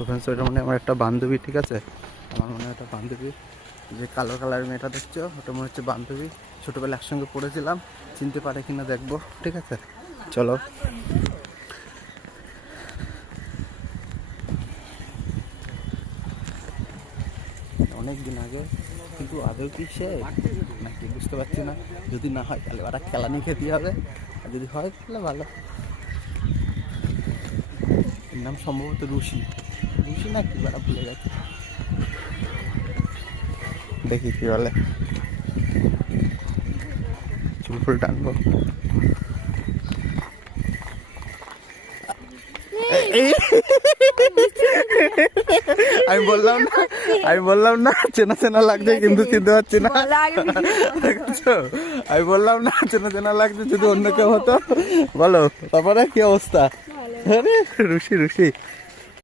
তো ফ্রেন্ডস ওইটা মনে হয় আমার একটা বান্ধবী, ঠিক আছে, আমার মনে হয় একটা বান্ধবী। যে কালো কালার মেয়েটা দেখছো ওটা মনে হচ্ছে বান্ধবী, ছোটোবেলা একসঙ্গে পড়েছিলাম, চিনতে পারে কিনা দেখবো, ঠিক আছে চলো। অনেক দিন আগে, কিন্তু আদৌ কি সে নাকি বুঝতে পারছি না। যদি না হয় তাহলে ওরা খেলা নিয়ে খেতে হবে, আর যদি হয় তাহলে ভালো। এর নাম সম্ভবত রুশি, রুশি না কি ওরা ভুলে গেছে, দেখি কি বলে। চুল ফুল টানবো। আমি বললাম না চেনা চেনা লাগছে, কিন্তু চিনতে পারছি না। দেখছো, আমি বললাম না চেনা চেনা লাগছে, যদি অন্য কেউ হতো। বলো তারপরে কি অবস্থা? আরে রুশি রুশি